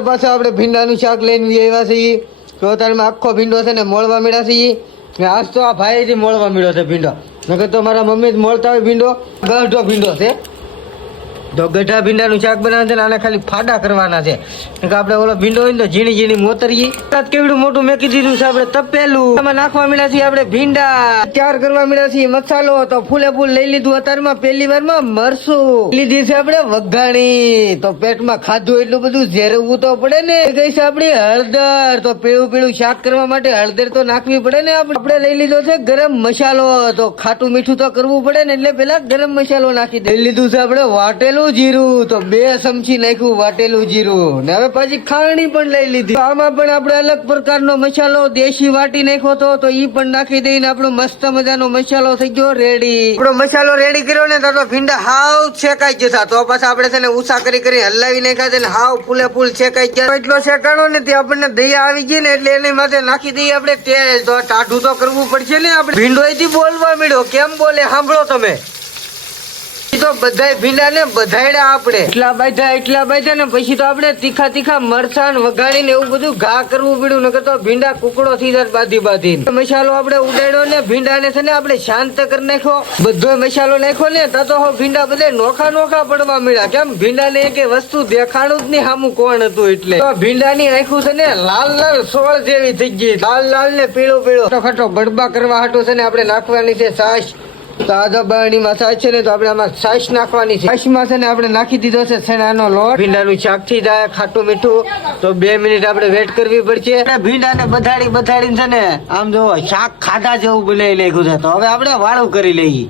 પાછા આપણે ભીંડાનું શાક લઈને આવ્યા છીએ. તો અત્યારમાં આખો ભીંડો છે ને મોળવા મળ્યા છીએ. આજ તો આ ભાઈથી મોળવા મળ્યો છે ભીંડો. નકર તો મારા મમ્મી જ મોળતા હોય ભીંડો. ગઢો ભીંડો છે. તો ગઢા ભીંડાનું શાક બનાવે છે આને ખાલી ફાડા કરવાના છે. કે આપણે ઓલો ભીંડો હોય ને તો ઝીણી ઝીણી મોતરીએ. કેવડું મોટું મેકી દીધું છે આપણે તપેલું. એમાં નાખવા મળ્યા છીએ આપણે ભીંડા. ચાર કરવા મળ્યા છીએ મસાલો. તો ફૂલે ફૂલ લઈ લીધું અત્યારમાં પહેલી વારમાં મરસું લીધી છે આપણે વઘાણી. તો પેટમાં ખાધું એટલું બધું ઝેરવું તો પડે ને. ગઈ છે આપણી હળદર. તો પીળું પીળું શાક કરવા માટે હળદર તો નાખવી પડે ને આપણે. લઈ લીધો છે ગરમ મસાલો. તો ખાટું મીઠું તો કરવું પડે ને એટલે પેલા ગરમ મસાલો નાખી દઈ લીધું છે આપણે વાટેલું. જીરું, તો બે ચમચી નાખ્યું વાટેલું જીરું. ને હવે પછી ખાણી પણ લઈ લીધી. આમાં પણ આપણે અલગ પ્રકારનો મસાલો દેશી વાટી નાખ્યો તો તો ઈ પણ નાખી દઈને આપણો મસ્ત મજાનો મસાલો થઈ ગયો રેડી આપણો મસાલો રેડી કર્યો ને તો ભીંડા હાવ શેકાઈ જતા. તો પાછા આપણે છે ને ઉષા કરી કરી હલાવી નાખ્યા છે ને હાવ ફૂલે ફૂલ શેકાઈ ગયા. એટલો શેકાણો ને તે આપણને દયા આવી ગઈ ને એટલે એની માથે નાખી દઈએ આપણે. તેલ તો ટાઢું તો કરવું પડશે ને આપણે. ભીંડો બોલવા મળ્યો કેમ બોલે? સાંભળો તમે. તો બધાય ભીંડા ને બધાયડા આપણે એટલા બધા એટલા બધા ને પછી તો આપણે તીખા તીખા મરચાં વગાડીને એવું બધું ઘા કરવું પડ્યું, નકર તો ભીંડા કુકડો થઈ જાય બાધી બાધી મસાલો આપણે ઉડાડ્યો ને, ભીંડાને છે ને આપણે શાંત કરી નાખ્યો. બધો મસાલો નાખ્યો ને, તો તો ભીંડા બધે નોખા નોખા પડવા મળ્યા કેમ? ભીંડાને એક વસ્તુ દેખાણું જ નહીં સામું કોણ હતું એટલે. તો ભીંડાની આંખું છે ને લાલ લાલ સોળ જેવી થઈ ગઈ. લાલ લાલ ને પીળો પીળો. ખટો બડબા કરવા હાટું છે ને આપણે નાખવાની છે છાશ તો આ દબાણીમાં છાશ છે ને, તો આપણે આમાં સાઈસ નાખવાની છે. છાશમાં છે ને, આપણે નાખી દીધો છે છેણાનો લોટ. ભીંડાનું શાકથી જાય ખાટું મીઠું. તો બે મિનિટ આપણે વેટ કરવી પડશે. ભીંડાને બધાડી, બધાડીને છે ને, આમ જો શાક ખાધા જેવું બનાવી નાખ્યું છે. તો હવે આપણે વાળું કરી લઈએ.